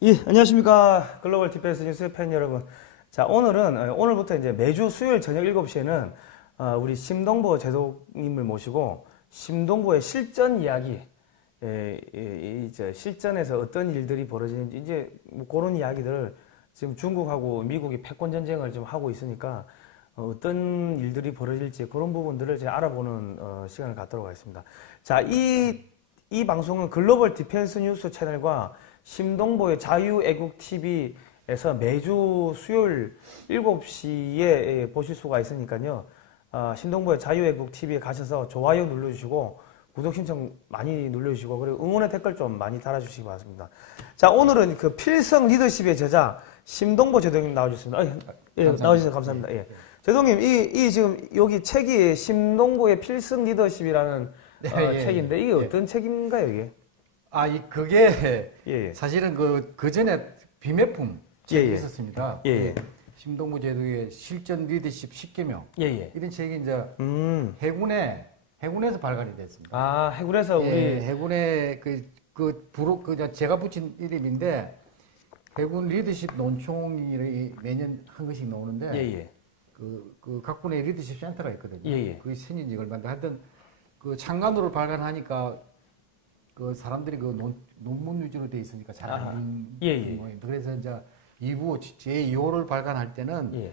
예, 안녕하십니까. 글로벌 디펜스 뉴스 팬 여러분. 자, 오늘부터 이제 매주 수요일 저녁 7시에는 우리 심동보 제독님을 모시고 심동보의 실전 이야기, 이제 실전에서 어떤 일들이 벌어지는지 이제 뭐 그런 이야기들을 지금 중국하고 미국이 패권 전쟁을 지금 하고 있으니까 어떤 일들이 벌어질지 그런 부분들을 제가 알아보는 시간을 갖도록 하겠습니다. 자, 이 방송은 글로벌 디펜스 뉴스 채널과 심동보의 자유애국TV에서 매주 수요일 7시에 보실 수가 있으니까요. 심동보의 자유애국TV에 가셔서 좋아요 눌러주시고 구독 신청 많이 눌러주시고 그리고 응원의 댓글 좀 많이 달아주시기 바랍니다. 자, 오늘은 그 필성 리더십의 저자 심동보 제독님 나와주셨습니다. 예, 나와주셔서 감사합니다. 예. 제독님, 이 지금 여기 책이 심동보의 필성 리더십이라는 책인데 이게 어떤 책인가요, 이게? 그게 예. 사실은 그 전에 비매품 책이 예. 있었습니다. 예. 심동보 제독의 실전 리더십 10계명. 예. 이런 책이 이제 해군에서 발간이 됐습니다. 해군에서 우리 해군의 제가 붙인 이름인데 해군 리더십 논총이 매년 한 것씩 나오는데 각 군의 리더십 센터가 있거든요. 그게 생긴 지 얼마 안 돼. 하여튼 그 창간호를 발간하니까 그 사람들이 논문 위주로 돼 있으니까 잘 안 읽는 모양입니다. 그래서 이제 2부 제2호를 발간할 때는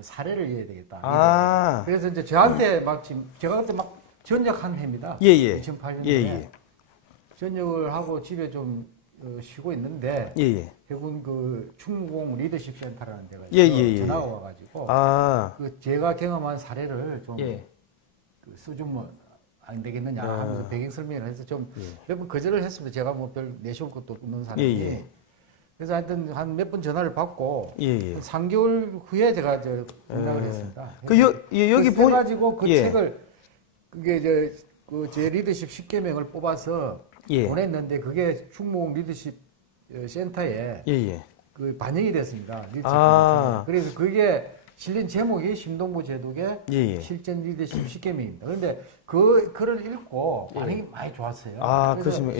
사례를 이어야 되겠다. 그래서 이제 저한테 제가 그때 막 전역한 해입니다. 2008년에 전역을 하고 집에 좀 쉬고 있는데 해군 충무공 리더십 센터라는 데가 전화가 와가지고 제가 경험한 사례를 좀 써주면 안 되겠느냐 하면서 배경 설명을 해서 좀 몇 번 거절을 했습니다. 제가 뭐 별 내세울 것도 없는 사람이. 그래서 하여튼 한 몇 번 전화를 받고 3개월 후에 제가 연락을 했습니다. 여기 보가지고 그 책을 그게 제 리더십 10계명을 뽑아서 보냈는데 그게 충무공 리더십 센터에 반영이 됐습니다. 그래서 그게 실린 제목이 심동보 제독의 실전 리더십 10계명입니다. 그런데 그 글을 읽고 반응이 많이 좋았어요. 그러시면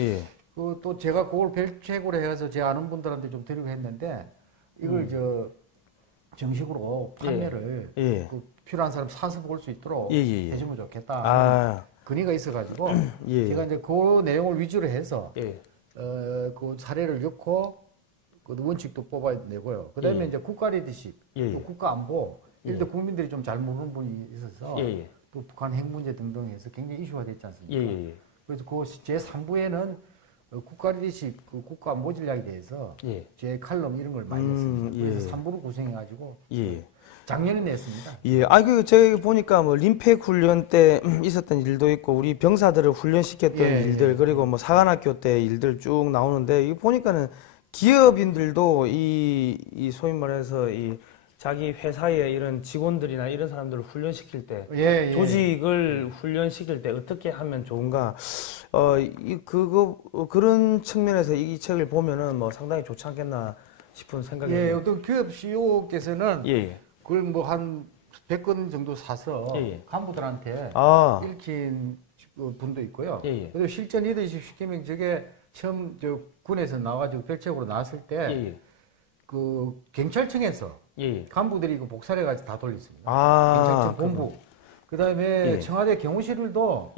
또 제가 그걸 별책으로 해서 제 아는 분들한테 좀 드리고 했는데 이걸 정식으로 판매를 필요한 사람 사서 볼 수 있도록 해주면 좋겠다. 근의가 있어가지고 제가 이제 그 내용을 위주로 해서 그 사례를 넣고 그 원칙도 뽑아내고요. 그 다음에 이제 국가 리더십, 또 국가 안보, 이럴 때 국민들이 좀 잘 모르는 분이 있어서 또 북한 핵 문제 등등 해서 굉장히 이슈가 됐지 않습니까? 그래서 그 제3부에는 국가 리더십, 국가 안보 전략에 대해서 제 칼럼 이런 걸 많이 했습니다. 그래서 3부를 구성해가지고 작년에 냈습니다. 제가 보니까 뭐 림팩 훈련 때 있었던 일도 있고 우리 병사들을 훈련시켰던 일들 그리고 뭐 사관학교 때 일들 쭉 나오는데 이거 보니까는 기업인들도 이 소위 말해서 이 자기 회사의 이런 직원들이나 이런 사람들을 훈련시킬 때 조직을 훈련시킬 때 어떻게 하면 좋은가 그런 측면에서 이 책을 보면은 뭐 상당히 좋지 않겠나 싶은 생각이 듭니다. 어떤 기업 CEO께서는 그걸 뭐 한 100건 정도 사서 간부들한테 읽힌 분도 있고요. 그리고 실전 리더십 10계명 저게 처음 군에서 나와가지고 별책으로 나왔을 때 그 경찰청에서 간부들이 그 복사해가지고 다 돌렸습니다. 경찰청 본부. 그 다음에 청와대 경호실도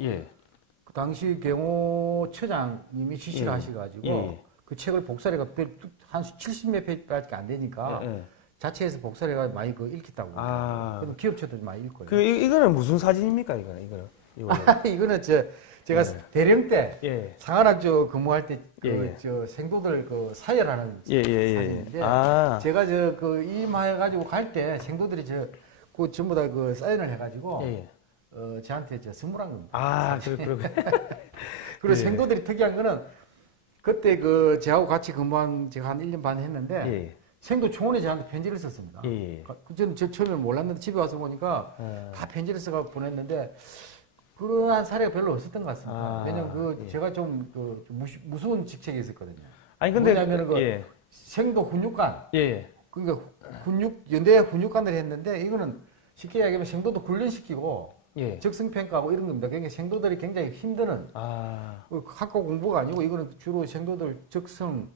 그 당시 경호처장님이 지시를 하셔가지고 그 책을 복사해가지고 한 70몇 페이지밖에 안 되니까 자체에서 복사를 해가지고 많이 읽혔다고. 그럼 기업체도 많이 읽고요. 이거는 무슨 사진입니까, 이거는? 이거는 제가 대령 때 상하학교 근무할 때 생도들 사열하는 사진인데 제가 임해가지고 갈 때 생도들이 전부 다 사인을 해가지고 저한테 선물한 겁니다. 그리고 생도들이 특이한 거는 그때 저하고 같이 근무한 제가 한 1년 반 했는데 생도 총원에 저한테 편지를 썼습니다. 저는 처음에 몰랐는데 집에 와서 보니까 다 편지를 써서 보냈는데 그러한 사례가 별로 없었던 것 같습니다. 왜냐면 제가 좀 무서운 직책이 있었거든요. 뭐냐면 생도 훈육관. 그러니까 연대 훈육관을 했는데 이거는 쉽게 이야기하면 생도도 훈련시키고 적성평가하고 이런 겁니다. 그러니까 생도들이 굉장히 힘드는 학과 공부가 아니고 이거는 주로 생도들 적성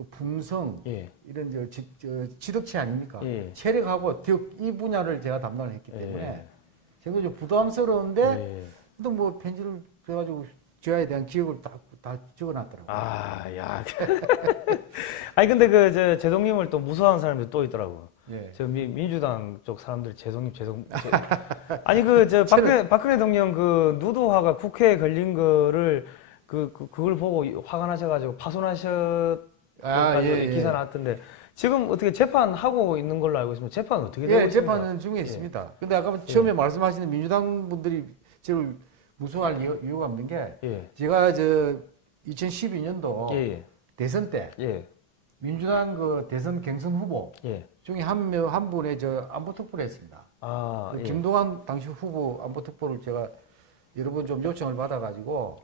그 품성 예. 이런 지덕체 아닙니까? 예. 체력하고 덕 이 분야를 제가 담당을 했기 때문에 예. 제가 좀 부담스러운데 예. 또 뭐 편지를 해가지고 저에 대한 기억을 다 적어놨더라고요. 아, 야. 아니 근데 저 제동님을 또 무서워하는 사람들이 또 있더라고. 예. 저 민주당 쪽 사람들이 제동님 아니 저 박근혜 대통령 그 누드화가 국회에 걸린 거를 그걸 보고 화가 나셔가지고 파손하셨 기사 나왔던데 지금 어떻게 재판하고 있는 걸로 알고 있습니다. 재판 어떻게 되고 있습니까? 재판은 중에 있습니다. 근데 아까 처음에 말씀하시는 민주당 분들이 저를 무서워할 이유가 없는 게 제가 2012년도 대선 때 민주당 그 대선 경선 후보 중에 한 분의 안보 특보를 했습니다. 김동완 당시 후보 안보 특보를 제가 여러 번 좀 요청을 받아가지고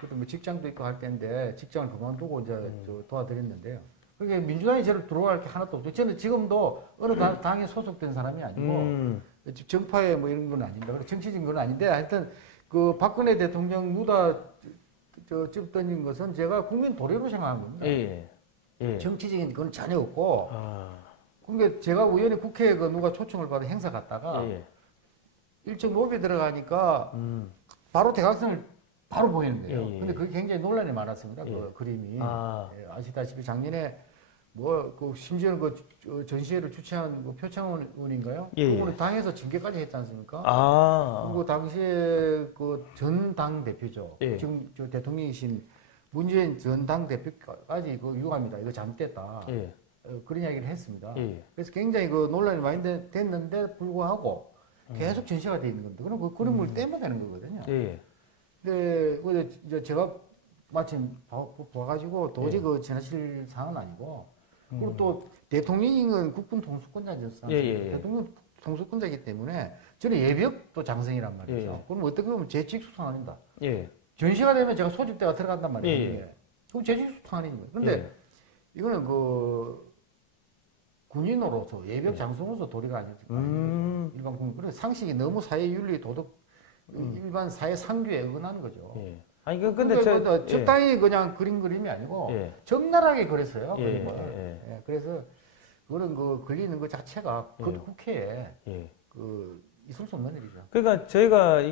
그때 뭐 직장도 있고 할 때인데 직장을 그만두고 이제 도와드렸는데요. 그게 민주당이 저를 들어갈 게 하나도 없죠. 저는 지금도 어느 당에 소속된 사람이 아니고 정파에 뭐 이런 건 아닙니다. 그리고 정치적인 건 아닌데 하여튼 그 박근혜 대통령 누다 집 던진 것은 제가 국민 도래로 생각한 겁니다. 정치적인 건 전혀 없고. 그러니까 제가 우연히 국회에 누가 초청을 받아 행사 갔다가 일정 로비에 들어가니까 바로 대각선을 바로 보이는 거예요. 근데 그게 굉장히 논란이 많았습니다. 그 그림이. 아시다시피 작년에 심지어는 그 전시회를 주최한 그 표창원 의원인가요? 그분은 당에서 징계까지 했지 않습니까? 그리고 당시에 그 전 당 대표죠. 지금 저 대통령이신 문재인 전 당 대표까지 그 유감이다. 이거 잘못됐다. 그런 이야기를 했습니다. 그래서 굉장히 그 논란이 많이 됐는데 불구하고 계속 전시가 돼 있는 겁니다. 그럼 그 그림을 떼면 되는 거거든요. 근데 이제 제가 마침 봐가지고 도저히 그 지나칠 상황은 아니고 그리고 또 대통령은 국군 통수권자였어요. 대통령 통수권자이기 때문에 저는 예비역도 장성이란 말이죠. 그럼 어떻게 보면 재직수상 아닙니다. 전시가 되면 제가 소집대가 들어간단 말이에요. 그럼 재직수상 아닙니다. 그런데 이거는 그 군인으로서 예비역 장성으로서 도리가 아닙니까? 일반 국민. 그래서 상식이 너무 사회윤리 도덕 일반 사회 상규에 어긋나는 거죠. 아니 근데 적당히 그냥 그림이 아니고 적나라하게 그랬어요. 그래서 그런 그 걸리는 것 자체가 그 국회에 그 있을 수 없는 일이죠. 그러니까 저희가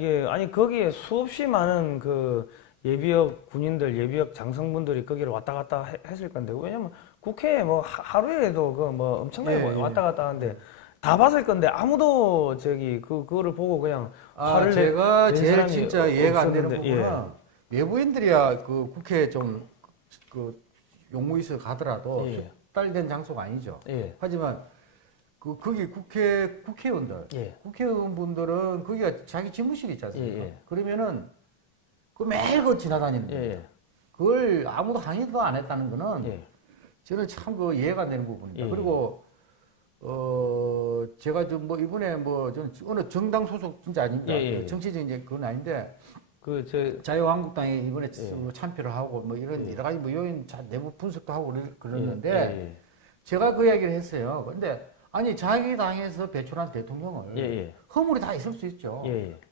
거기에 수없이 많은 그 예비역 군인들, 예비역 장성분들이 거기를 왔다 갔다 했을 건데 왜냐면 국회에 뭐 하루에도 그 뭐 엄청나게 왔다 갔다 하는데 다 봤을 건데 아무도 그거를 보고 그냥 화를 제가 제일 진짜 이해가 안 되는 부분은 외부인들이야 그 국회에 좀 그 용무 있어 가더라도 숙달된 장소가 아니죠. 하지만 거기 국회의원들, 국회의원분들은 거기가 자기 집무실이 있지 않습니까? 그러면은 매일 지나다니는 거예요. 그걸 아무도 항의도 안 했다는 거는 저는 참 그 이해가 안 되는 부분입니다. 그리고 제가 좀 뭐 이번에 저는 어느 정당 소속 진짜 아닙니다. 정치적인 이제 그건 아닌데 자유한국당에 이번에 참표를 하고 뭐 이런 여러 가지 요인 내부 분석도 하고 그랬는데 제가 그 이야기를 했어요. 근데 아니 자기 당에서 배출한 대통령을 허물이 다 있을 수 있죠.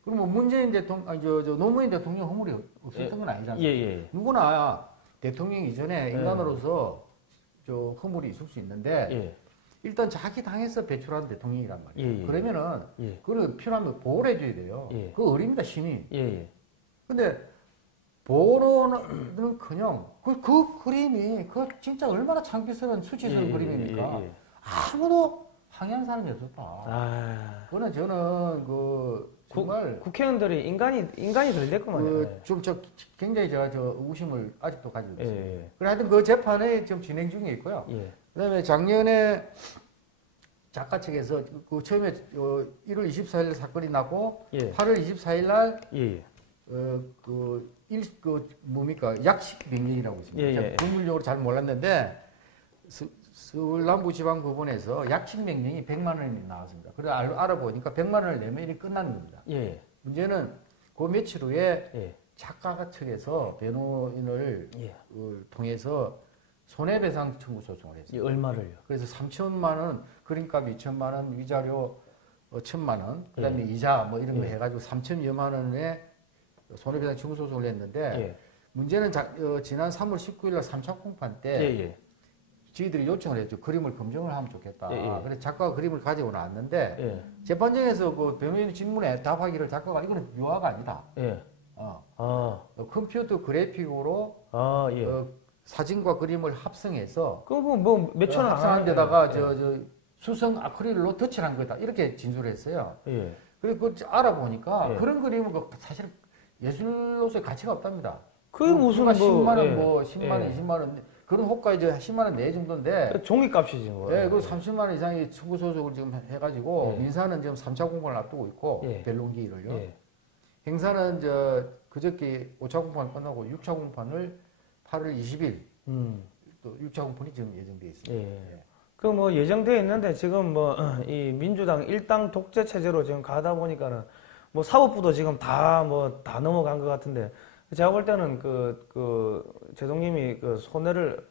그럼 뭐 문재인 대통령, 노무현 대통령 허물이 없었던 건 아니잖아요. 누구나 대통령 이전에 인간으로서 허물이 있을 수 있는데 일단 자기 당에서 배출한 대통령이란 말이에요. 그러면은 그걸 필요하면 보호를 해줘야 돼요. 그거 어립니다 신이. 근데 보호는커녕 그 그림이 진짜 얼마나 창피스러운 수치스러운 그림입니까? 아무도 항의한 사람이 없었다. 그거는 저는 정말 국회의원들이 인간이 덜 됐구만요. 굉장히 제가 의구심을 아직도 가지고 있습니다. 그래 하여튼 그 재판이 지금 진행 중에 있고요. 그다음에 작년에 작가 측에서 처음에 1월 24일 사건이 나고 8월 24일 날 약식 명령이라고 있습니다. 법률용어로 잘 몰랐는데 서울 남부지방법원에서 약식 명령이 100만 원이 나왔습니다. 그래서 알아보니까 100만 원을 내면 일이 끝나는 겁니다. 문제는 그 며칠 후에 작가 측에서 변호인을 통해서 손해배상 청구 소송을 했어요. 얼마를요? 그래서 3천만 원, 그림값 2천만 원, 위자료 1천만 원, 그다음에 이자 뭐 이런 거 해가지고 3천여만 원의 손해배상 청구 소송을 했는데 문제는 지난 3월 19일 날 3차 공판 때 저희들이 요청을 했죠. 그림을 검증을 하면 좋겠다. 예, 예. 그래서 작가가 그림을 가지고 나왔는데 예. 재판정에서 그 변호인 질문에 답하기를 작가가 이거는 유화가 아니다. 예. 컴퓨터 그래픽으로 예. 사진과 그림을 합성해서 그거 뭐 몇천 원 합성한 데다가 예. 저 수성 아크릴로 덧칠을 한 거다. 이렇게 진술을 했어요. 예. 그리고 그 알아보니까 예. 그런 그림은 사실 예술로서의 가치가 없답니다. 그게 무슨 뭐 10만 원, 예. 뭐 10만 원, 예. 20만 원 그런 호가 이제 10만 원 내 정도인데 종이값이지 뭐. 예, 그 30만 원 이상의 청구 소속을 지금 해가지고 예. 민사는 지금 3차 공판을 앞두고 있고 예. 변론기일을요. 예. 행사는 그저께 5차 공판 끝나고 6차 공판을 8월 20일 또 6차 공판이 지금 예정돼 있습니다. 예. 예. 그 뭐 예정돼 있는데 지금 뭐 이 민주당 일당 독재 체제로 지금 가다 보니까는 뭐 사법부도 지금 다 넘어간 것 같은데 제가 볼 때는 제동님이 그 손해를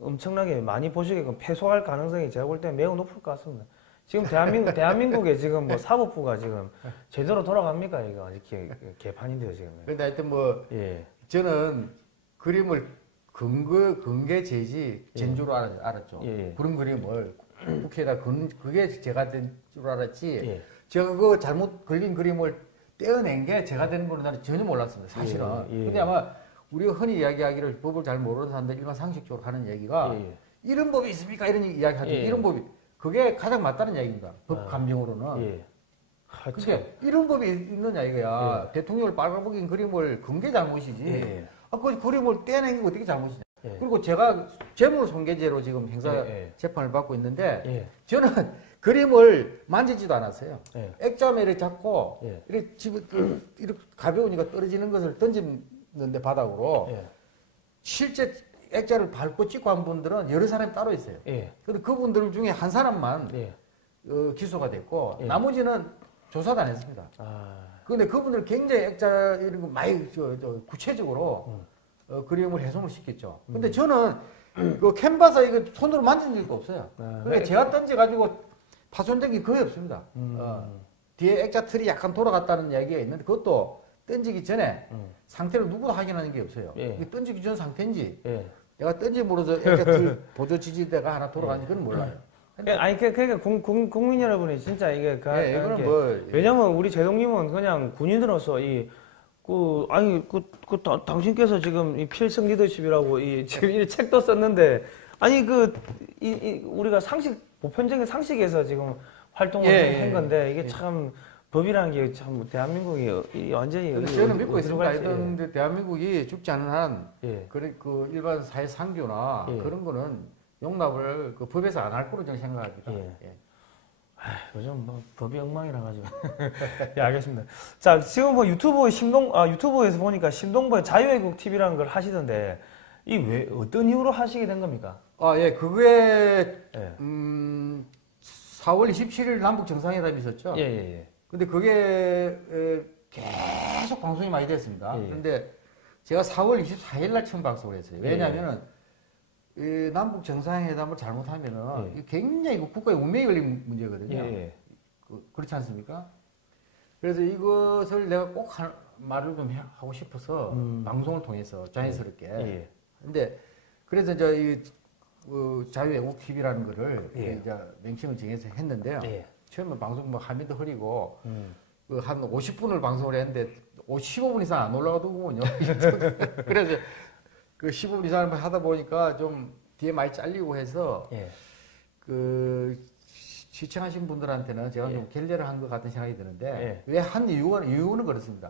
엄청나게 많이 보시게끔 패소할 가능성이 제가 볼 때 매우 높을 것 같습니다. 지금 대한민국에 지금 뭐 사법부가 지금 제대로 돌아갑니까? 이거 아직 개판인데요, 지금. 그런데 하여튼 예. 저는 그림을 근계 제지 젠주로 알았죠. 예. 그런 그림을 국회에다 그게 제가 된 줄 알았지. 예. 제가 그 잘못 그린 그림을 떼어낸 게 제가 되는 거는 나는 전혀 몰랐습니다. 사실은. 예. 근데 아마 우리가 흔히 이야기하기를 법을 잘 모르는 사람들 일반 상식적으로 하는 얘기가 이런 법이 있습니까? 이런 이야기 하죠. 이런 법이. 그게 가장 맞다는 얘기입니다. 법 감정으로는. 예. 그게 이런 법이 있느냐 이거야. 대통령을 빨아먹인 그림을 근게 잘못이지. 그 그림을 떼낸 게 어떻게 잘못이냐. 그리고 제가 재물손괴죄로 지금 형사 재판을 받고 있는데 저는 그림을 만지지도 않았어요. 액자만 이렇게 잡고 이렇게 이렇게 가벼우니까 떨어지는 것을 던지는데 바닥으로 실제 액자를 밟고 찍고 한 분들은 여러 사람이 따로 있어요. 그런데 그분들 중에 한 사람만 기소가 됐고 나머지는 조사도 안 했습니다. 그런데 그분들 굉장히 액자 이런 거 많이 구체적으로 그림을 훼손을 시켰죠. 근데 저는 그 캔버스 이거 손으로 만진 적도 없어요. 그러니까 제가 던져가지고 파손된 게 거의 없습니다. 뒤에 액자 틀이 약간 돌아갔다는 이야기가 있는데 그것도 던지기 전에 상태를 누구도 확인하는 게 없어요. 이게 던지기 전 상태인지 내가 던짐으로써 액자 틀 보조 지지대가 하나 돌아가는지 그건 몰라요. 아니 그러니까 국민 여러분이 진짜 이거는 뭐 왜냐면 우리 제동님은 그냥 군인으로서 당신께서 지금 이 필승 리더십이라고 지금 이 책도 썼는데 아니 우리가 보편적인 상식에서 지금 활동을 한 건데 이게 참 법이라는 게 참 대한민국이 완전히 저는 믿고 있습니다. 그런데 대한민국이 죽지 않은 한 그 일반 사회 상규나 그런 거는 용납을 그 법에서 안 할 거로 저는 생각합니다. 요즘 법이 엉망이라 가지고. 예, 알겠습니다. 자, 지금 유튜브에서 보니까 심동보의 자유애국 TV라는 걸 하시던데, 어떤 이유로 하시게 된 겁니까? 그게, 4월 27일 남북 정상회담이 있었죠? 근데 그게, 계속 방송이 많이 됐습니다. 그런데 제가 4월 24일 날 처음 방송을 했어요. 왜냐면은, 이 남북 정상회담을 잘못하면은 이게 굉장히 국가의 운명이 걸린 문제거든요. 그렇지 않습니까? 그래서 이것을 내가 꼭 말을 좀 하고 싶어서 방송을 통해서 자연스럽게. 근데 그래서 이제 자유애국 TV라는 거를 이제 명칭을 정해서 했는데요. 처음에 방송 화면도 흐리고 한 50분을 방송을 했는데 15분 이상 안 올라가더군요. 그래서 그 15분 이상 하다 보니까 좀 뒤에 많이 잘리고 해서 시청하신 분들한테는 제가 좀 결례를 한 것 같은 생각이 드는데 왜 한 이유는 그렇습니다.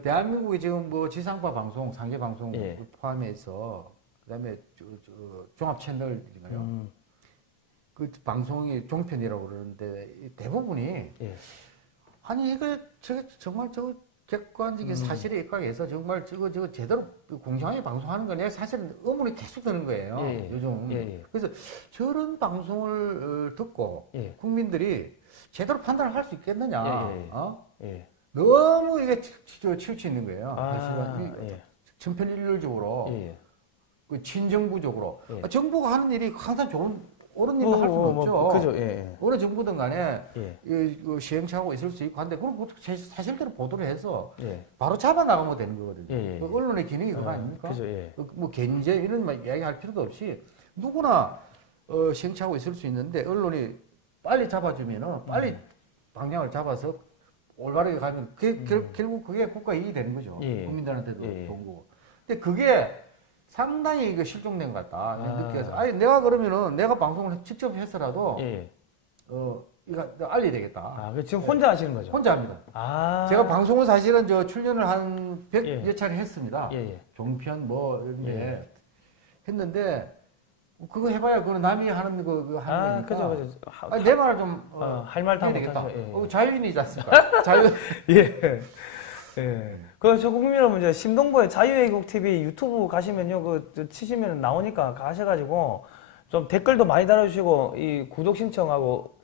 대한민국이 지금 뭐 지상파 방송, 상계 방송 포함해서 그다음에 종합 채널인가요? 그 방송이 종편이라고 그러는데 대부분이 아니 이거 정말 객관적인 사실에 입각해서 정말 저거 제대로 공정하게 방송하는 거네. 사실은 의문이 계속 드는 거예요. 요즘. 그래서 저런 방송을 듣고 국민들이 제대로 판단을 할 수 있겠느냐. 너무 이게 치우쳐 있는 거예요. 천편일률적으로. 그 친정부적으로. 정부가 하는 일이 항상 좋은 옳은 일만 할 수는 없죠. 그죠. 예. 어느 정부든 간에 예. 시행착오가 있을 수 있고 한데 그럼 사실대로 보도를 해서 예. 바로 잡아 나가면 되는 거거든요. 예. 그 언론의 기능이 그거 아닙니까? 그죠. 예. 뭐 견제 이런 말 이야기할 필요도 없이 누구나 시행착오가 있을 수 있는데 언론이 빨리 잡아주면은 빨리 방향을 잡아서 올바르게 가면 결국 그게 국가 이익이 되는 거죠. 예. 국민들한테도 예. 좋은 거고. 근데 그게 상당히 이거 실종된 것 같다. 느껴서. 아니, 내가 그러면은 내가 방송을 직접 해서라도, 이거 알려야 되겠다. 아, 지금 혼자 하시는 거죠? 혼자 합니다. 아. 제가 방송을 사실은 출연을 한 100여 예. 차례 했습니다. 종편 뭐, 이런 게. 했는데, 그거 해봐야 그건 남이 하는 거 하는 거니까. 그죠. 아니, 내 말을 좀, 할 말 다 해야 되겠다. 못하죠. 자유인이지 않습니까? 자유. 예. 예. 저 국민 여러분, 이제 심동보의 자유애국 TV 유튜브 가시면요, 치시면 나오니까 가셔가지고, 좀 댓글도 많이 달아주시고, 이 구독 신청하고,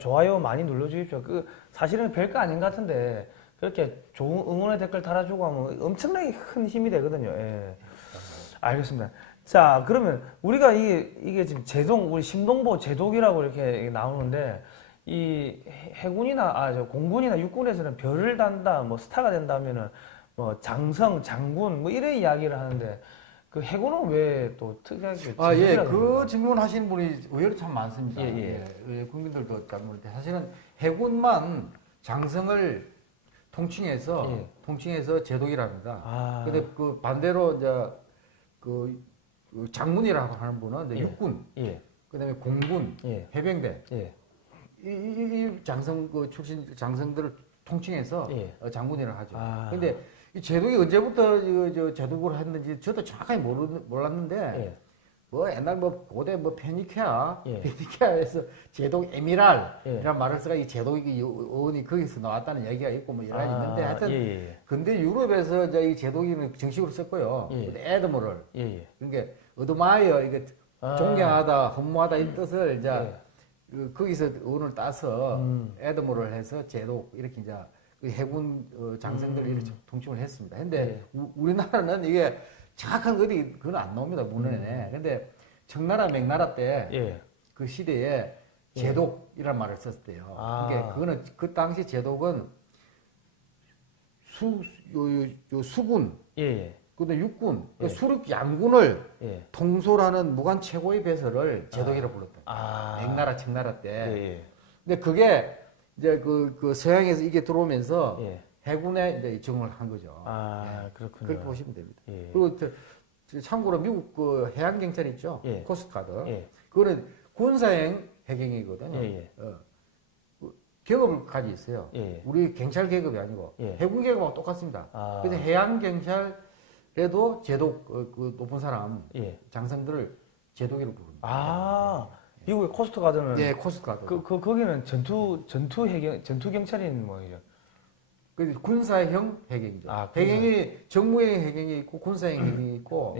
좋아요 많이 눌러주십시오. 사실은 별거 아닌 것 같은데, 그렇게 좋은 응원의 댓글 달아주고 하면 엄청나게 큰 힘이 되거든요. 예. 알겠습니다. 자, 그러면 우리가 이게 지금 우리 심동보 제독이라고 이렇게 나오는데, 이 해군이나 공군이나 육군에서는 별을 단다, 뭐 스타가 된다면은 뭐 장성, 장군 뭐 이런 이야기를 하는데 그 해군은 왜 또 특이하게? 그 질문 하시는 분이 의외로 참 많습니다. 국민들도 잘 모르는데 사실은 해군만 장성을 통칭해서 제독이랍니다. 근데 그 반대로 이제 그 장군이라고 하는 분은 이제 육군, 그다음에 공군, 해병대. 이 장성 출신 장성들을 통칭해서 장군이라고 하죠. 근데 이 제독이 언제부터 제독을 했는지 저도 정확하게 몰랐는데 뭐 옛날 뭐 고대 뭐 페니케아에서 제독 에미랄이라는 말을 써가 이 제독이 어원이 거기서 나왔다는 얘기가 있고 뭐 여러 가지 있는데 하여튼 근데 유럽에서 이제 이 제독이는 정식으로 썼고요. 에드머럴 그러니까 어드마이어 이게 존경하다, 헌무하다 이 뜻을 이제 거기서 어원을 따서 에드머럴 해서 제독 이렇게 이제 해군 장성들을 이렇게 통칭을 했습니다. 근데 우리나라는 이게 정확한 어디 그건 안 나옵니다 문헌에. 근데 청나라 명나라 때 그 시대에 제독이란 말을 썼대요. 그러니까 그거는 그 당시 제독은 수군, 그다음 육군, 수륙 양군을 통솔하는 무관 최고의 배설을 제독이라고 불렀다. 명나라 청나라 때. 근데 그게 이제 그 서양에서 이게 들어오면서 해군에 이제 적응을 한 거죠. 그렇군요. 그렇게 보시면 됩니다. 그리고 참고로 미국 그 해양 경찰 있죠, 코스트가드. 그거는 군사형 해경이거든요. 계급을 가지고 있어요. 우리 경찰 계급이 아니고 해군 계급하고 똑같습니다. 그래서 해양 경찰에도 제독 그 높은 사람 장성들을 제독이라고 부릅니다. 미국의 코스트가드는 코스트가드. 거기는 전투 경찰인 모양이죠. 그 군사형 해경이죠. 해경이 정무형 해경이 있고 군사형 해경이 있고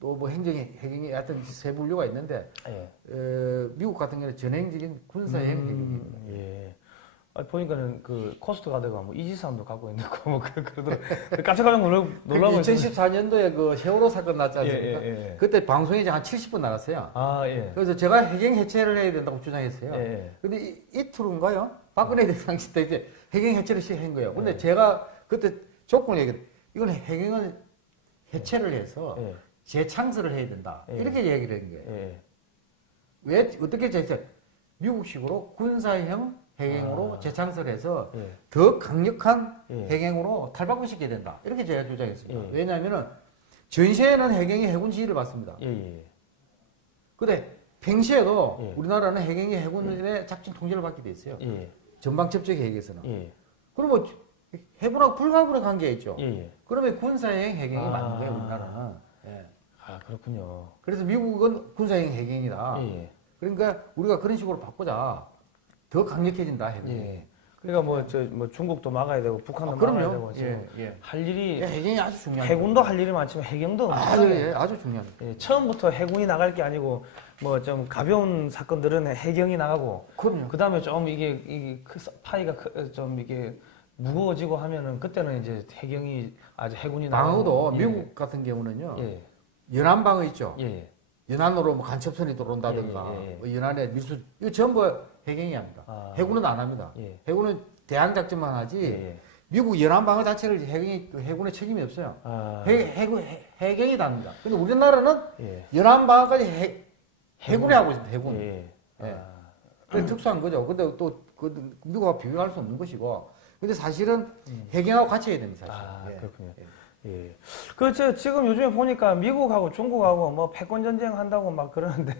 또 뭐 행정 해경이 하여튼 세 분류가 있는데 미국 같은 경우는 전행적인 군사형 해경입니다. 보니까는 그 코스트가드가 뭐 이지삼도 갖고 있는 거 뭐 그러더라고요. 깜짝깜짝 놀라고 2014년도에 그 세월호 사건 났지 않습니까? 그때 방송이 한 70분 나갔어요. 그래서 제가 해경 해체를 해야 된다고 주장했어요. 근데 이틀인가요? 박근혜 대통령 때 이제 해경 해체를 시행한 거예요. 근데 제가 그때 조건을 얘기했어요. 이건 해경은 해체를 해서 재창설을 해야 된다. 이렇게 얘기를 한 거예요. 왜 어떻게 재창설? 미국식으로 군사형 해경으로 재창설해서 더 강력한 해경으로 탈바꿈시켜야 된다. 이렇게 제가 주장했습니다. 왜냐하면 전시에는 해경이 해군 지휘를 받습니다. 근데 평시에도 우리나라는 해경이 해군의 작전 통제를 받게 돼 있어요. 전방첩적 계획에서는. 그러면 해군하고 불가분의 관계가 있죠. 그러면 군사형 해경이 맞는 거예요, 우리나라는. 그렇군요. 그래서 미국은 군사형 해경이다. 그러니까 우리가 그런 식으로 바꾸자. 더 강력해진다 해경이. 그러니까 뭐 중국도 막아야 되고 북한도 막아야 되고 지금 할 일이 해경이 아주 중요한. 해군도 할 일이 많지만 해경도 아주 중요합니다. 처음부터 해군이 나갈 게 아니고 뭐 좀 가벼운 사건들은 해경이 나가고 그다음에 좀 이게 파이가 좀 이게 무거워지고 하면은 그때는 이제 해경이 해군이 나가고. 방어도 미국 같은 경우는요. 연안방어 있죠. 연안으로 뭐 간첩선이 들어온다든가 뭐 연안에 밀수 이거 전부 해경이 합니다. 해군은 안 합니다. 해군은 대항 작전만 하지. 미국 연안 방어 자체를 해군의 책임이 없어요. 해경이 다 합니다. 근데 우리나라는 연안 방어까지 해군이 하고 있습니다. 해군. 그게 특수한 거죠. 근데 또 미국하고 비교할 수 없는 것이고. 근데 사실은 해경하고 같이 해야 됩니다. 사실. 그렇군요. 예. 그렇죠. 지금 요즘에 보니까 미국하고 중국하고 뭐 패권 전쟁 한다고 막 그러는데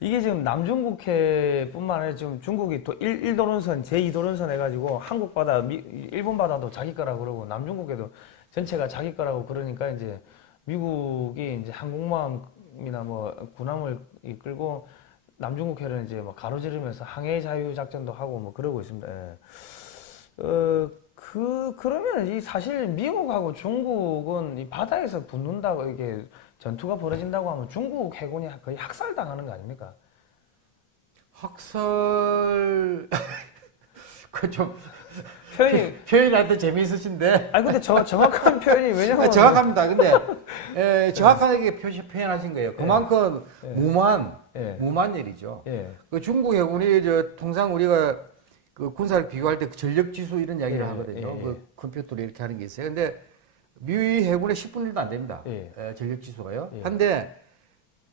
이게 지금 남중국해뿐만 아니라 지금 중국이 또 1도론선, 제2도론선 해가지고 한국 바다, 일본 바다도 자기 거라고 그러고 남중국해도 전체가 자기 거라고 그러니까 이제 미국이 이제 항공모함이나 뭐 군함을 이끌고 남중국해를 이제 뭐 가로지르면서 항해 자유 작전도 하고 뭐 그러고 있습니다. 그러면 이 사실 미국하고 중국은 이 바다에서 붙는다고 이게 전투가 벌어진다고 하면 중국 해군이 거의 학살당하는 거 아닙니까? 학살 그 좀 표현이 하여튼 재미있으신데. 아니 근데 정확한 표현이 왜냐면 정확합니다. 근데 정확하게 표현하신 거예요. 그만큼 무모한 일이죠. 그 중국 해군이 통상 우리가 그 군사를 비교할 때 전력 지수 이런 이야기를 하거든요. 그 컴퓨터로 이렇게 하는 게 있어요. 근데 미 해군의 10분의 1도 안 됩니다. 전력 지수가요. 한데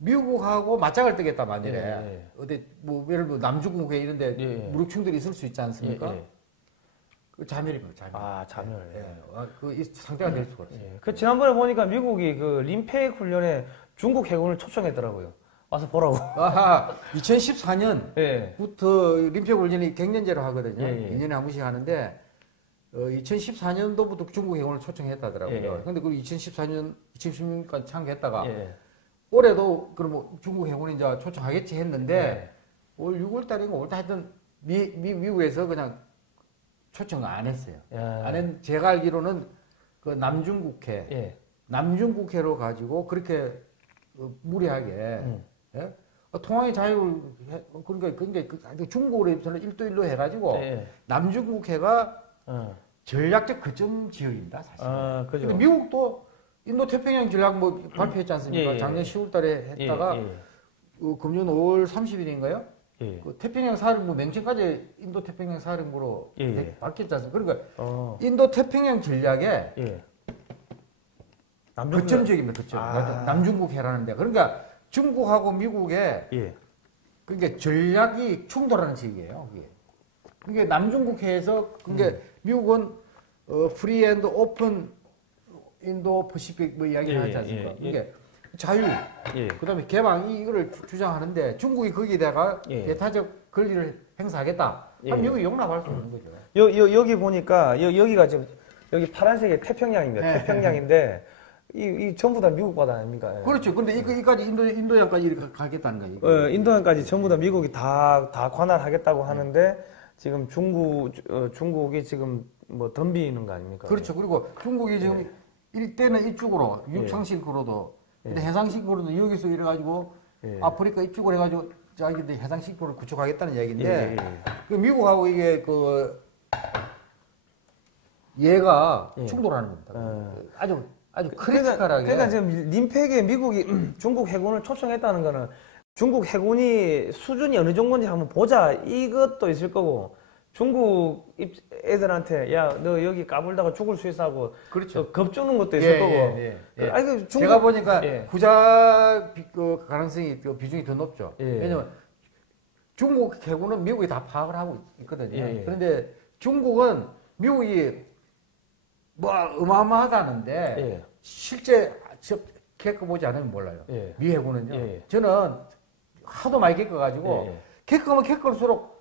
미국하고 맞짱을 뜨겠다 만일에 어디 뭐 예를 들어 남중국해 이런데 무력 충돌이 있을 수 있지 않습니까? 그 자멸입니다. 자멸. 그 상대가 될 수가 없어요. 그 지난번에 보니까 미국이 그 림팩 훈련에 중국 해군을 초청했더라고요. 와서 보라고. 2014년부터 림팩 훈련이 갱년제로 하거든요. 2년에 한 번씩 하는데 2014년도부터 중국 해군을 초청했다더라고요. 근데 그 2014년, 2016년까지 참가했다가 올해도 그럼 중국 해군이 이제 초청하겠지 했는데 올 6월 달인가 올 때 하여튼 미국에서 그냥 초청 안 했어요. 제가 알기로는 그 남중국해로 가지고 그렇게 무리하게 통화의 자유를 그러니까 중국으로 입장을 1도1로 해가지고 남중국해가 전략적 거점 지역입니다, 사실. 그죠. 근데 미국도 인도 태평양 전략 뭐 발표했지 않습니까? 작년 10월달에 했다가 금년 5월 30일인가요? 그 태평양 사령부 맹칭까지 인도 태평양 사령부로 바뀌었지 않습니까? 그러니까 인도 태평양 전략의 거점 지역입니다, 거점. 남중국해라는 데. 그러니까 중국하고 미국의 그러니까 전략이 충돌하는 지역이에요. 그게. 그러니까 남중국해에서 그러니까 미국은 프리 앤드 오픈 인도 퍼시픽 뭐 이야기를 하지 않습니까? 그러니까 자유, 그다음에 개방 이거를 주장하는데 중국이 거기에다가 배타적 권리를 행사하겠다. 그럼 미국이 용납할 수 없는 거죠. 여기 보니까 여기가 지금 여기 파란색이 태평양입니다. 태평양인데 이 전부 다 미국 바다 아닙니까? 그렇죠. 근데 이까지 인도양까지 이렇게 가겠다는 거예요. 인도양까지 전부 다 미국이 다 관할하겠다고 하는데 지금 중국이 지금 뭐 덤비는 거 아닙니까? 그렇죠. 그리고 중국이 지금 일대는 이쪽으로 육상식으로도 근데 해상식으로도 여기서 이래가지고 아프리카 이쪽으로 해가지고 자기들 해상식으로 구축하겠다는 이야기인데 그 미국하고 이게 얘가 충돌하는 겁니다. 아주 크리티컬하게. 그러니까 지금 림팩에 미국이 중국 해군을 초청했다는 거는 중국 해군이 수준이 어느 정도인지 한번 보자 이것도 있을 거고 중국 애들한테 야 너 여기 까불다가 죽을 수 있어 하고 그렇죠. 겁주는 것도 있을 거고. 아니, 그 제가 보니까 후자 그 가능성이 비중이 더 높죠. 왜냐면 중국 해군은 미국이 다 파악을 하고 있거든요. 그런데 중국은 미국이 뭐 어마어마하다는데 실제 겪어보지 않으면 몰라요. 미 해군은요. 저는 하도 많이 겪어가지고 겪으면 겪을수록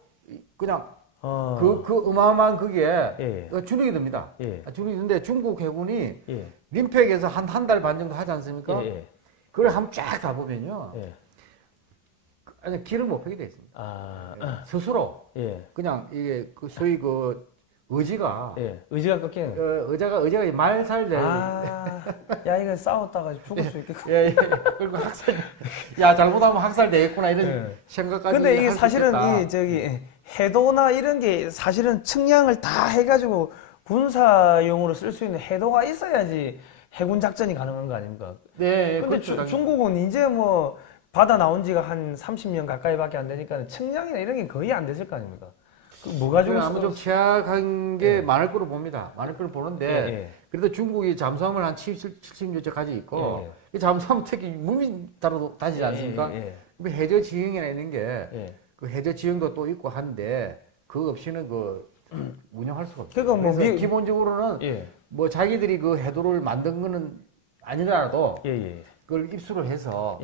그냥 그 어마어마한 그게 주눅이 듭니다. 주눅이 드는데 중국 해군이 림팩에서 한 달 반 정도 하지 않습니까? 그걸 한번 쫙 가보면요. 아니, 길을 못 펴게 돼 있습니다. 스스로. 그냥 이게 그 소위 그 의지가 꺾이는. 의자가 말살될. 야 이거 싸웠다가 죽을 수 있겠고. 그리고 학살. 야 잘못하면 학살되겠구나 이런 생각까지. 근데 이게 사실은 이 해도나 이런 게 사실은 측량을 다 해가지고 군사용으로 쓸 수 있는 해도가 있어야지 해군 작전이 가능한 거 아닙니까? 네. 근데 그렇죠, 중국은 이제 뭐 바다 나온 지가 한 30년 가까이밖에 안 되니까 측량이나 이런 게 거의 안 됐을 거 아닙니까? 뭐 가지고 아마 좀 취약한 게 많을 거로 봅니다. 많을 거로 보는데 그래도 중국이 잠수함을 한 70여 가지고 있고 이 잠수함 특히 무민 따로 다니지 않습니까? 그 해저 지형이나 이런 게 그 해저 지형도 또 있고 한데 그거 없이는 그 운영할 수가 없어요. 그러니까 뭐 기본적으로는 뭐 자기들이 그 해도를 만든 거는 아니더라도 그걸 입수를 해서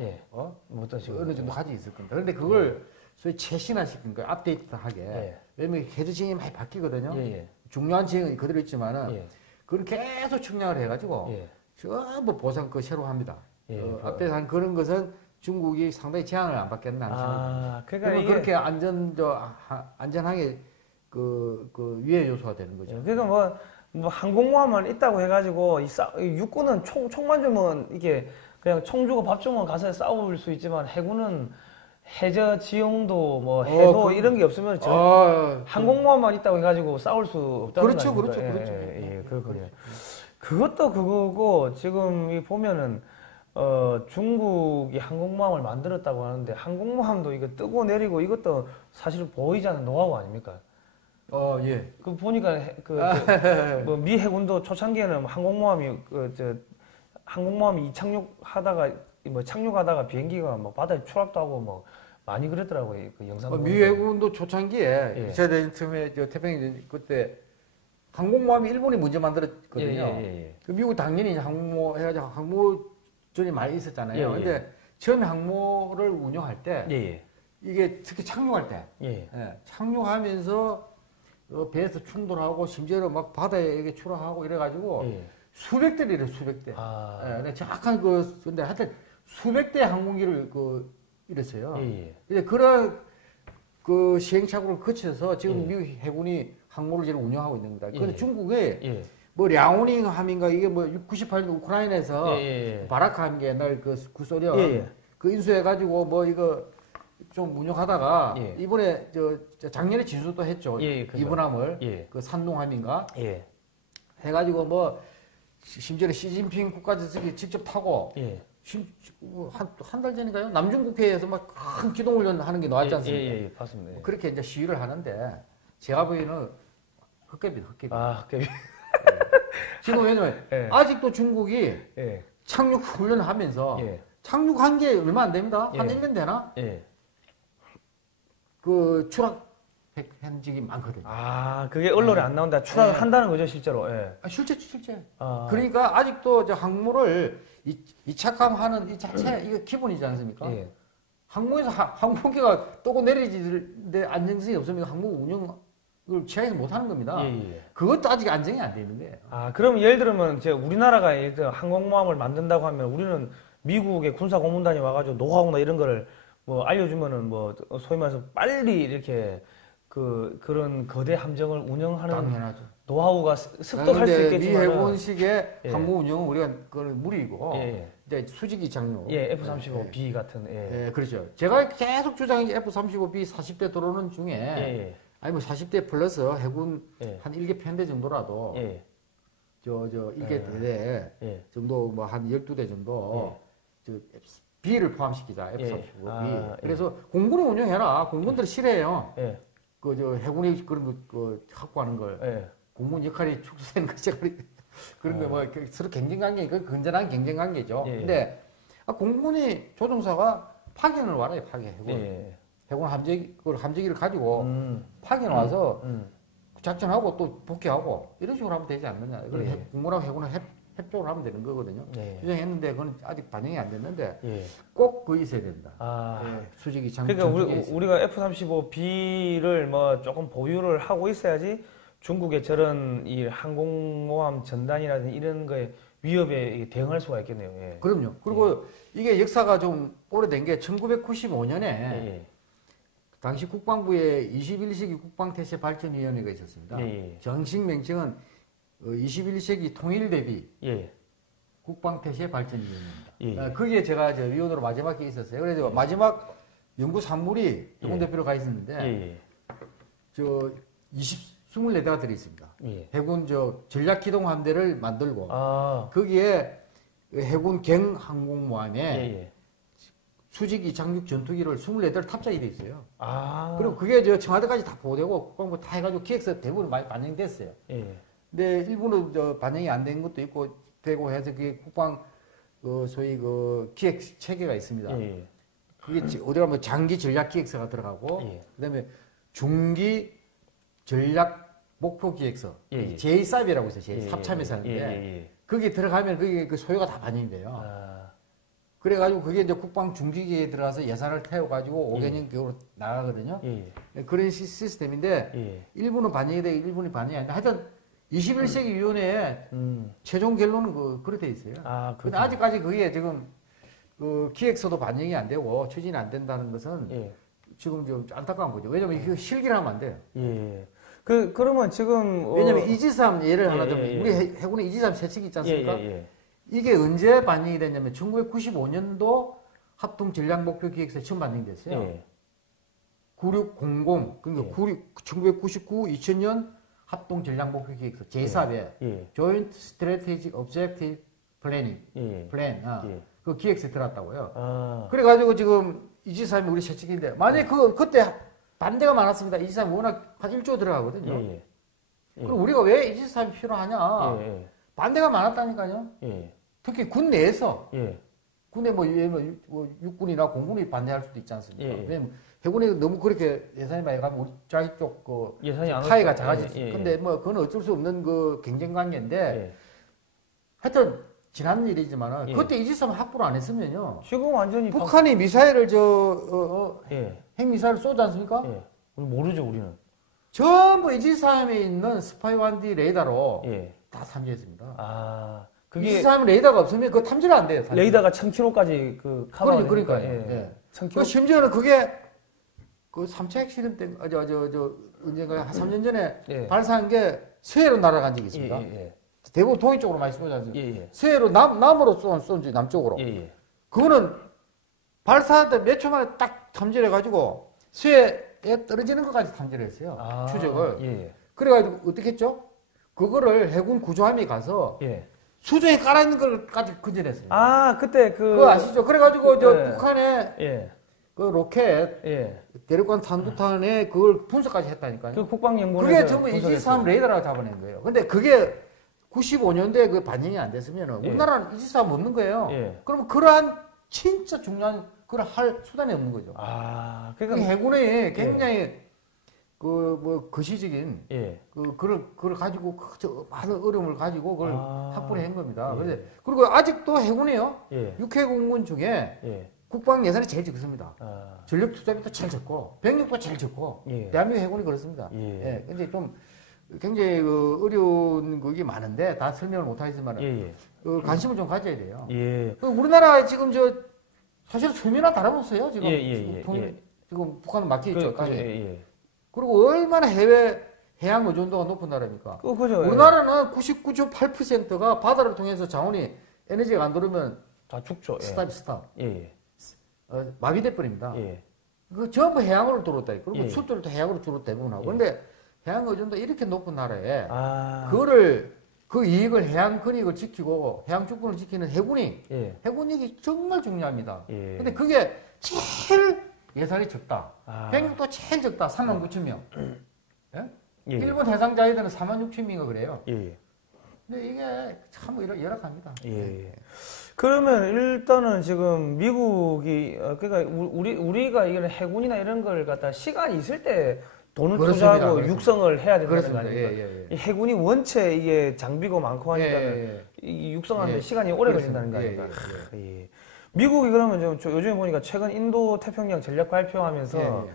어느 정도 가지고 있을 겁니다. 그런데 그걸 소위 최신화시킨 거예요. 업데이트하게. 왜냐면 해저 지형이 많이 바뀌거든요. 중요한 지형은 그대로 있지만은 그걸 계속 측량을 해가지고 전부 보상 그 새로 합니다. 업데이트한 그런 것은 중국이 상당히 제한을 안 받겠나. 그러니까 이게 그렇게 안전하게 그 위해 요소가 되는 거죠. 그러니까 뭐 항공모함만 있다고 해가지고 육군은 총만 주면 이게 그냥 총 주고 밥 주면 가서 싸울 수 있지만 해군은 해저 지형도 뭐 해도 이런 게 없으면 항공모함만 있다고 해가지고 싸울 수 없다는 거 아닙니까? 그렇죠. 그렇군요. 그것도 그거고 지금 이 보면은 중국이 항공모함을 만들었다고 하는데 항공모함도 이거 뜨고 내리고 이것도 사실 보이지 않는 노하우 아닙니까? 그 보니까 뭐 미 해군도 초창기에는 항공모함이 이착륙하다가 뭐 착륙하다가 비행기가 뭐 바다에 추락도 하고 뭐 많이 그랬더라고요. 그 영상. 미 해군도 초창기에 2차 대전 처음에 태평양 그때 항공모함이 일본이 먼저 만들었거든요. 그 미국 당연히 항모 해가지고 항모전이 많이 있었잖아요. 근데 처음에 항모를 운영할 때 이게 특히 착륙할 때 착륙하면서 배에서 충돌하고 심지어는 막 바다에 이게 추락하고 이래가지고 수백 대를 수백 대. 정확한 근데 하여튼 수백 대 항공기를 이랬어요. 이제 그런 그 시행착오를 거쳐서 지금 미국 해군이 항모를 지금 운영하고 있는 겁니다. 그런데 중국에 뭐 랴오닝 함인가 이게 뭐 98년 우크라이나에서 바라카 함기 옛날 그 구소련 그 인수해가지고 뭐 이거 좀 운영하다가 이번에 작년에 진수도 했죠. 이분함을 그 산농함인가 해가지고 뭐 심지어는 시진핑 국가주석이 직접 타고 한 달 전인가요? 남중국해에서 막 큰 기동훈련 하는 게 나왔지 않습니까? 봤습니다. 그렇게 이제 시위를 하는데 제가 보기에는 헛개입니다. 헛개비. 지금 왜냐면 아직도 중국이 착륙 훈련을 하면서 착륙한 게 얼마 안 됩니다. 한 1년 되나? 그 추락한 적이 많거든요. 그게 언론에 안 나온다. 추락을 한다는 거죠, 실제로. 실제. 그러니까 아직도 항모를 이착함하는 이 자체 이거 기본이지 않습니까? 항모에서 항공기가 떠고 내리지는데 안정성이 없으면 항모 운영을 취하지 못하는 겁니다. 그것도 아직 안정이 안 돼 있는 거예요. 그럼 예를 들면 우리나라가 항공모함을 만든다고 하면 우리는 미국의 군사 고문단이 와가지고 노하우나 이런 거를 뭐 알려주면은 뭐 소위 말해서 빨리 이렇게 그런 거대 함정을 운영하는 당연하죠. 노하우가 습득할 수 있겠지만 미 해군식의 항모 운영은 우리가 그건 무리이고 이제 수직이 착륙 F-35B 같은 그렇죠. 제가 계속 주장이 F-35B 40대 들어오는 중에 아니 뭐 40대 플러스 해군 한 1개 편대 정도라도 저 1개 대대 정도 뭐 한 12대 정도 B를 포함시키자 F-35B. 그래서 공군이 운영해라. 공군들이 싫어해요. 해군이 그런 거 확보하는 걸 공군 역할이 축소되는 거죠. 그런 거 뭐 서로 경쟁 관계, 그 건전한 경쟁 관계죠. 근데 공군이 조종사가 파견을 와라, 해군 함재기를 가지고 파견 와서 작전하고 또 복귀하고 이런 식으로 하면 되지 않느냐. 공군하고 해군은 협조를 하면 되는 거거든요. 주장했는데 그건 아직 반영이 안 됐는데 꼭 그거 있어야 된다. 수직이 그러니까 우리가 F-35B를 뭐 조금 보유를 하고 있어야지 중국의 저런 이 항공모함 전단이라든지 이런 거에 위협에 대응할 수가 있겠네요. 그럼요. 그리고 이게 역사가 좀 오래된 게 1995년에 당시 국방부에 21세기 국방태세 발전위원회가 있었습니다. 정식 명칭은 21세기 통일대비 국방태세 발전위원회입니다. 거기에 제가 위원으로 마지막에 있었어요. 그래서 마지막 연구 산물이 해군 대표로 가 있었는데 24대가 들어 있습니다. 해군 전략기동함대를 만들고 거기에 해군 갱항공모함에 수직이 착륙 전투기를 24대를 탑재이 돼 있어요. 아. 그리고 그게 저 청와대까지 다 보고되고 국방부 다 해가지고 기획서 대부분 많이 반영됐어요. 예. 근데 일부는 저 반영이 안 된 것도 있고 되고 해서 그게 국방 그 소위 그 기획 체계가 있습니다. 예. 그게 어디 가면 장기 전략 기획서가 들어가고 예. 그다음에 중기 전략 목표 기획서 예. 제2삽이라고 있어요. 예. 제3참에서 하는데 예. 거기에 들어가면 그게 그 소요가 다 반영이 돼요. 아. 그래가지고 그게 이제 국방 중기계에 들어가서 예산을 태워가지고 예. 5개년 계획으로 나가거든요. 예. 그런 시스템인데 예. 일부는 반영이 되고 일부는 반영이 안 돼. 하여튼 21세기 위원회에 최종 결론은 그렇게 돼 있어요. 아, 근데 아직까지 그게 지금 그 기획서도 반영이 안 되고 추진이 안 된다는 것은 예. 지금 좀 안타까운 거죠. 왜냐면 이거 실기를 하면 안 돼요. 예. 그러면 지금 왜냐면 이지삼 예를 하나 좀 예. 우리 해군에 이지삼 세칙이 있지 않습니까? 예. 이게 언제 반영이 됐냐면 1995년도 합동 전략 목표 기획서에 처음 반영이 됐어요. 예. 9600 그러니까 1999, 2000년 합동 전략 목표 기획서 제4회 예. Joint Strategic Objective Planning 예. 플랜 예. 그 기획서에 들어갔다고요. 아. 그래가지고 지금 이지삼이 우리 세칙인데 만약에 그때 반대가 많았습니다. 이지삼이 워낙 한 1조 들어가거든요. 예. 그럼 우리가 왜 이지삼이 필요하냐? 예. 반대가 많았다니까요. 예. 특히 군 내에서 예. 군에 뭐 육군이나 공군이 반대할 수도 있지 않습니까? 예. 왜냐면 해군이 너무 그렇게 예산이 많이 가면 우리 자기 쪽 그 예산이 안 파이가 오니까. 작아질 예. 근데 뭐 그건 어쩔 수 없는 그 경쟁 관계인데 예. 하여튼 지난 일이지만은 예. 그때 이지삼 확보를 안 했으면요. 지금 완전히 북한이 미사일을 예. 핵미사일을 쏘지 않습니까? 예. 우리 모르죠, 우리는. 전부 이지삼에 있는 스파이1D 레이더로 예. 다 탐지했습니다. 아. 그게 이지삼 레이더가 없으면 그거 탐지가 안 돼요. 사실. 레이더가 1000km까지 그 커버가 그러니까 되니까. 예. 1000km. 심지어는 그게 그 3차 핵실험 때 언젠가 한 3년 전에 예. 발사한 게 서해로 날아간 적이 있습니다. 예. 대부분 동해 쪽으로 많이 쏘지 않습니까? 예. 서해로 남으로 쏜지 남쪽으로. 예. 그거는 발사할 때 몇 초 만에 딱 탐지를 해가지고 서해에 떨어지는 것까지 탐지를 했어요. 아, 추적을. 예. 그래가지고 어떻게 했죠? 그거를 해군 구조함이 가서 예. 수조에 깔아있는 걸까지 건져냈습니다. 아, 그때 그거 아시죠? 그래가지고 예. 북한의 예. 그 로켓 예. 대륙간 탄도탄에 그걸 분석까지 했다니까요. 그 국방연구원에서 그게 전부 분석했어요. 이지삼 레이더라고 잡아낸 거예요. 근데 그게 95년도에 그 반영이 안 됐으면 예. 우리나라는 이지삼 없는 거예요. 예. 그럼 그러한 진짜 중요한 그걸 할 수단이 없는 거죠. 아, 그 그러니까 해군에 굉장히 거시적인 예. 그걸 가지고 많은 어려움을 가지고 그걸 아. 확보를 한 겁니다. 예. 그리고 아직도 해군이요. 예. 육해공군 중에 예. 국방 예산이 제일 적습니다. 아. 전력 투자비도 제일 적고 병력도 제일 적고 예. 대한민국 해군이 그렇습니다. 예. 근데 좀 굉장히 어려운 그게 많은데 다 설명을 못 하겠지만 예. 관심을 좀 가져야 돼요. 예. 우리나라 지금 사실 수면화 다름없어요. 지금 예. 지금 북한은 막혀 있죠. 예. 그리고 얼마나 해외 해양 의존도가 높은 나라입니까? 그죠. 우리나라는 99.8%가 바다를 통해서 자원이 에너지가 안 들어오면 다 죽죠. 스탑. 예. 마비돼 버립니다. 예. 그 전부 해양으로 들어왔다. 그리고 예. 수출도 해양으로 주로 대부분 하고. 예. 그런데 해양 의존도 이렇게 높은 나라에 아. 그 이익을 해양 근익을 지키고 해양 주권을 지키는 해군이 예. 해군익이 정말 중요합니다. 예. 근데 그게 제일 예산이 적다. 아. 병력도 제일 적다. 39,000명. 예? 예. 일본 해상자위대는 46,000명인가 그래요. 예. 근데 이게 참 열악합니다. 예. 그러면 일단은 지금 미국이 그러니까 우리가 이런 해군이나 이런 걸 갖다 시간이 있을 때 돈을 투자하고 육성을 해야 된다는 거 아닙니까? 이 해군이 원체 이게 장비가 많고 하니까 이 육성하는데 시간이 오래 걸린다는 거 아닙니까? 예. 미국이 그러면 요즘에 보니까 최근 인도 태평양 전략 발표하면서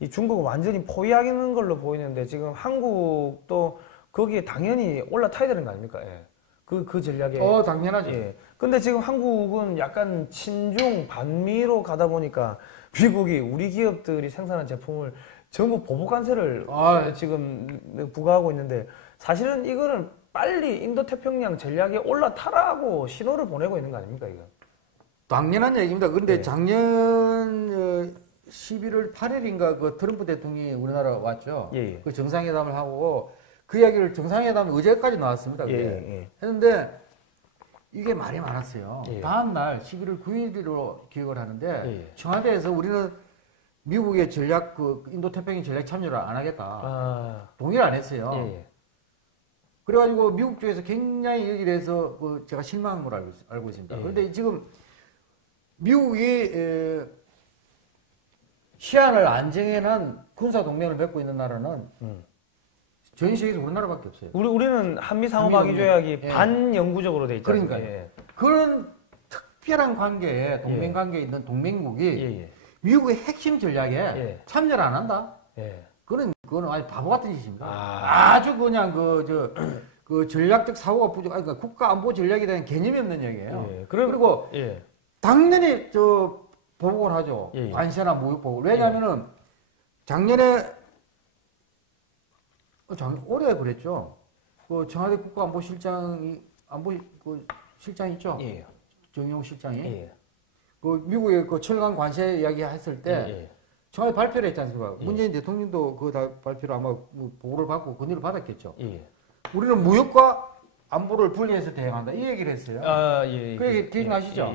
이 중국을 완전히 포위하는 걸로 보이는데 지금 한국도 거기에 당연히 올라타야 되는 거 아닙니까? 예. 그 전략에. 당연하죠. 예. 근데 지금 한국은 약간 친중 반미로 가다 보니까 미국이 우리 기업들이 생산한 제품을 전부 보복 관세를 지금 부과하고 있는데 사실은 이거는 빨리 인도 태평양 전략에 올라타라고 신호를 보내고 있는 거 아닙니까, 이거? 당연한 얘기입니다. 그런데 작년 11월 8일인가 그 트럼프 대통령이 우리나라 왔죠. 그 정상회담을 하고 그 이야기를 정상회담 의제까지 나왔습니다. 했는데 이게 말이 많았어요. 예. 다음날 11월 9일로 기억을 하는데 예. 청와대에서 우리는 미국의 전략 인도 태평양 전략 참여를 안 하겠다. 동의를 안 했어요. 예. 그래가지고 미국 쪽에서 굉장히 여기에 대해서 제가 실망한 걸 알고 있습니다. 예. 그런데 지금 미국이 시한을 안 정해놓은 군사 동맹을 맺고 있는 나라는 전 세계에서 우리나라밖에 없어요. 우리는 한미 상호방위 조약이 예. 반영구적으로 돼 있잖아요. 그러니까요. 예. 그런 특별한 관계에 동맹 관계에 있는 동맹국이 미국의 핵심 전략에 참여를 안 한다. 그거는 아주 바보 같은 짓입니다. 아주 그냥 그 전략적 사고가 그러니까 국가 안보 전략에 대한 개념이 없는 얘기예요. 그리고 당연히 보복을 하죠. 관세나 무역 보복. 왜냐하면은 작년에 올해 그랬죠. 그 청와대 국가안보실장이 실장 있죠. 정용 실장이 그 미국의 그 철강 관세 이야기 했을 때 청와대 발표를 했지 않습니까? 문재인 대통령도 그 발표를 아마 보고를 받고 건의를 받았겠죠. 우리는 무역과 안보를 분리해서 대응한다 이 얘기를 했어요. 그 얘기 기억나시죠?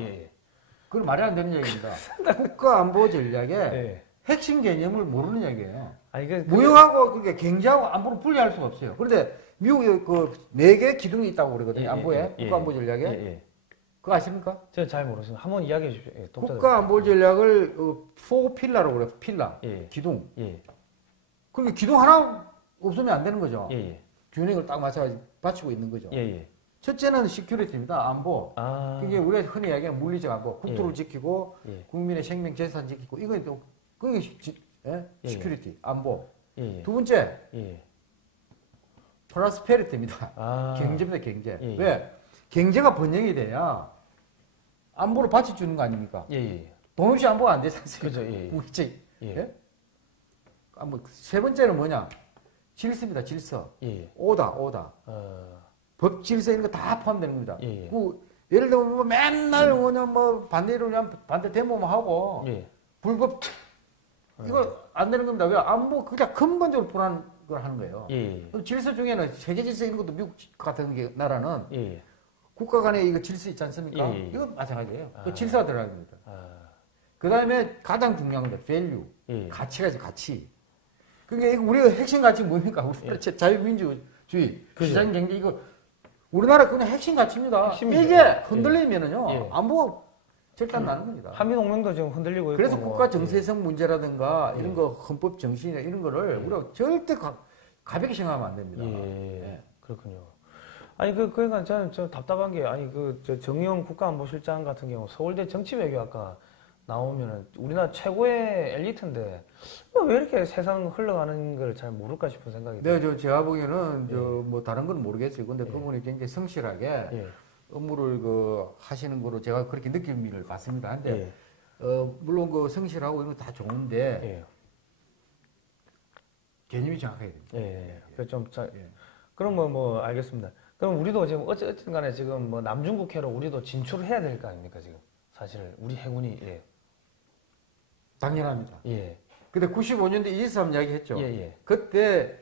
그건 말이 안 되는 얘기입니다. 국가 안보 전략의 핵심 개념을 모르는 얘기예요. 무역하고 그러니까 경제하고 안보를 분리할 수가 없어요. 그런데 미국에 네 개 기둥이 있다고 그러거든요. 안보에 국가 안보 전략에. 그거 아십니까? 제가 잘 모르겠어요. 한번 이야기해 주십시오. 국가 안보 전략을 4필라라고 그래요. 필라. 기둥. 그러니까 기둥 하나 없으면 안 되는 거죠. 균형을 딱 맞추고 있는 거죠. 첫째는 시큐리티입니다. 안보. 그게 우리가 흔히 이야기하는 물리적 안보. 국토를 지키고 국민의 생명 재산 지키고 그게 시큐리티 안보. 두 번째 프로스페리티입니다. 경제입니다. 경제. 왜? 경제가 번영이 돼야 안보를 받쳐주는 거 아닙니까? 돈 없이 안보가 안 되지 않습니까? 그렇죠. 세 번째는 뭐냐? 질서입니다. 질서. 오다. 법 질서 이런 거 다 포함되는 겁니다. 예를 들면 맨날 반대로 반대 데모만 하고 불법 이거 안 되는 겁니다. 왜? 안보 그냥 근본적으로 불안한 걸 하는 거예요. 질서 중에는 세계 질서 이런 것도 미국 같은 나라는 국가 간에 이거 질서 있지 않습니까? 이거 마찬가지예요. 그 질서가 들어가야 됩니다. 그 다음에 가장 중요한 건 value. 가치가 있어, 가치. 그게 우리가 핵심 가치 뭡니까? 우리나라 자유민주주의, 시장 경제 이거 우리나라 그냥 핵심 가치입니다. 핵심이죠. 이게 흔들리면은요, 안보가 절단 나는 겁니다. 한미동맹도 지금 흔들리고 있고. 그래서 국가 정세성 문제라든가 이런 거 헌법 정신이나 이런 거를 우리가 절대 가볍게 생각하면 안 됩니다. 그렇군요. 아니 그러니까 저는 좀 답답한 게 정의용 국가안보실장 같은 경우 서울대 정치외교학과 나오면은 우리나라 최고의 엘리트인데 왜 이렇게 세상 흘러가는 걸 잘 모를까 싶은 생각이 들어요. 네, 제가 보기에는 뭐 다른 건 모르겠어요. 근데 그분이 굉장히 성실하게 업무를 하시는 거로 제가 그렇게 느낌을 받습니다. 근데 물론 성실하고 이런 거 다 좋은데 개념이 정확해야 됩니다. 그럼 뭐 알겠습니다. 그럼 우리도 지금 어쨌든 간에 지금 뭐 남중국해로 우리도 진출을 해야 될 거 아닙니까, 지금? 사실 우리 해군이 당연합니다. 근데 95년도에 이지삼 이야기 했죠. 그때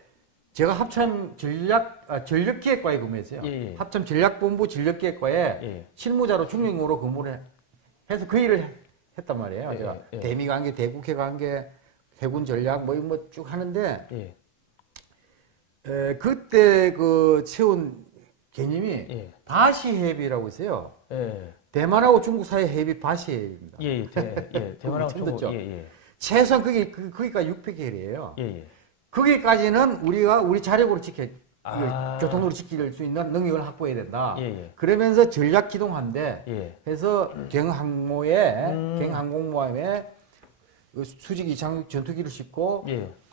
제가 합참 전력기획과에 근무했어요. 합참 전략본부 전력기획과에 실무자로 중령으로 근무를 해서 그 일을 했단 말이에요. 제가 대미 관계, 대국회 관계, 해군 전략 뭐 이런 거 쭉 하는데 그때 세운 개념이 바시협의라고 있어요. 대만하고 중국 사이 협의 바시협의입니다. 대만하고 중국. 최소한 거기까지 600개월이에요. 거기까지는 우리 자력으로 교통으로 지킬 수 있는 능력을 확보해야 된다. 그러면서 전략 기동한데 해서 경항공모함에 수직 이착륙 전투기를 싣고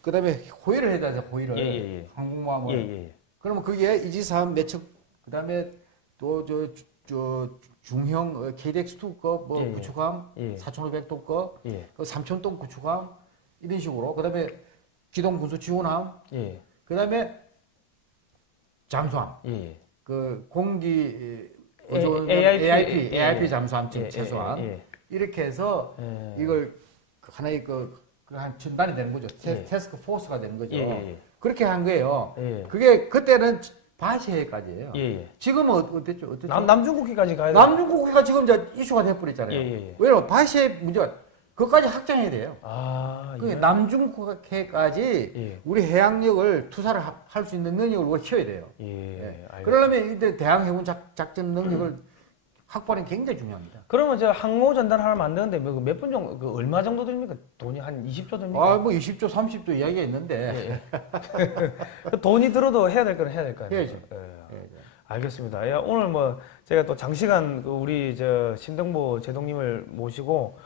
그다음에 호위를 해야 돼요. 호위를 항공모함을. 그러면 거기에 이지삼 매척 그다음에 또 중형 KDX2급 구축함 4,500톤급 3,000톤 구축함 이런 식으로 그다음에 기동 군수 지원함 그다음에 잠수함 공기 AIP 잠수함 최소한 이렇게 해서 이걸 하나의 한 전단이 되는 거죠. 태스크 포스가 되는 거죠. 그렇게 한 거예요. 그게 그때는 바시해까지예요. 예, 예. 지금은 어땠죠? 남중국해까지 가야 돼요. 남중국해가 지금 이제 이슈가 돼버렸잖아요. 예, 예, 예. 왜냐면 바시해 문제가 그것까지 확장해야 돼요. 아, 그게 예. 남중국해까지 예. 우리 해양력을 투사를 할 수 있는 능력을 우리가 키워야 돼요. 예. 예. 그러려면 이제 대항해군 작전 능력을 확보하는 게 굉장히 중요합니다. 그러면 저 항모 전단 하나 만드는데 몇 분 정도, 그 얼마 정도 듭니까? 돈이 한 20조 듭니까? 아, 뭐 20조, 30조 이야기가 있는데. 그 돈이 들어도 해야 될 거는 해야 될 거 아니에요? 해야죠. 예. 알겠습니다. 예, 오늘 뭐 제가 또 장시간 그 우리 저 심동보 제독님을 모시고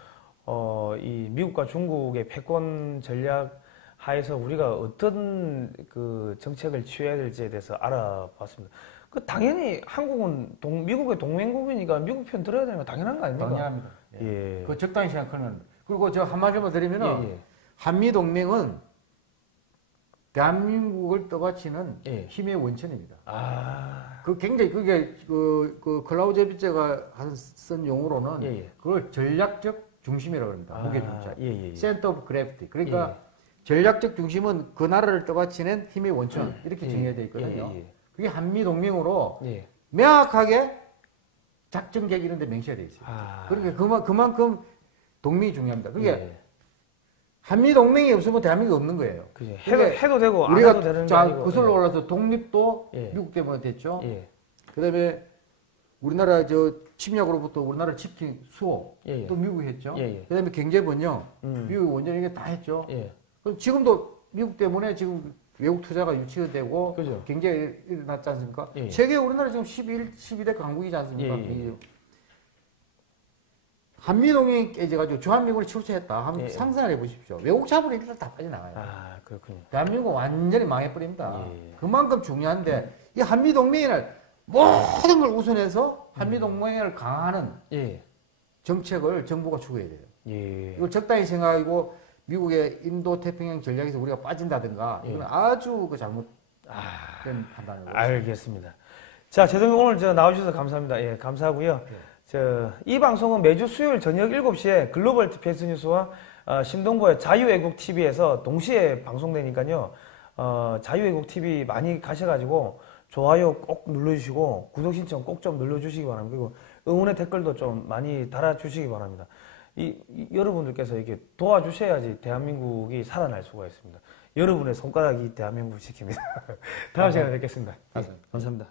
이 미국과 중국의 패권 전략 하에서 우리가 어떤 그 정책을 취해야 될지에 대해서 알아봤습니다. 그 당연히 한국은 미국의 동맹국이니까 미국 편 들어야 되는 거 당연한 거 아닙니까? 당연합니다. 예. 그 적당히 생각하면. 그리고 저 한마디만 드리면은 예, 예. 한미 동맹은 대한민국을 떠받치는 예. 힘의 원천입니다. 아. 그 굉장히 그게 그 클라우제비체가 쓴 용어로는 예, 예. 그걸 전략적 중심이라고 합니다. 아, 무게 중심. 예. 센터 오브 그래비티. 그러니까 예. 전략적 중심은 그 나라를 떠받치는 힘의 원천 이렇게 정의가 되어 있거든요. 그게 한미 동맹으로 예. 명확하게 작전 계획 이런 데 명시가 되어 있어요. 아. 그러니까 그만큼 동맹이 중요합니다. 그게 예. 한미 동맹이 없으면 대한민국이 없는 거예요. 그죠. 그게 해도 되고 안 해도 되는 게 자, 아니고. 거슬러 올라서 독립도 예. 미국 때문에 됐죠. 예. 그다음에 우리나라 침략으로부터 우리나라를 지킨 수호 예. 또 미국이 했죠. 예. 그다음에 경제 번영 미국이 원전 이게 다 했죠. 예. 그럼 지금도 미국 때문에 지금 외국 투자가 유치가 되고 그죠. 경제가 일어났지 않습니까? 예. 세계 우리나라 지금 12대 강국이지 않습니까? 예. 한미동맹이 깨져가지고 주한미군이 출세했다 하면 예. 상상을 해보십시오. 외국 자본이 일단 다 빠져나가요. 아, 그렇군요. 대한민국 완전히 망해버립니다. 예. 그만큼 중요한데 이 한미동맹을 모든 걸 우선해서 한미동맹을 강화하는 예. 정책을 정부가 추구해야 돼요. 예. 이걸 적당히 생각하고 미국의 인도 태평양 전략에서 우리가 빠진다든가 이건 아주 그 잘못된 판단이에요. 알겠습니다. 자, 제동님 오늘 나와주셔서 감사합니다. 예, 감사하고요. 이 방송은 매주 수요일 저녁 7시에 글로벌 디펜스 뉴스와 신동보의 자유외국 TV에서 동시에 방송되니까요. 자유외국 TV 많이 가셔가지고 좋아요 꼭 눌러주시고 구독 신청 꼭 좀 눌러주시기 바랍니다. 그리고 응원의 댓글도 좀 많이 달아주시기 바랍니다. 여러분들께서 이렇게 도와주셔야지 대한민국이 살아날 수가 있습니다. 여러분의 손가락이 대한민국을 지킵니다. 다음 시간에 뵙겠습니다. 예, 감사합니다.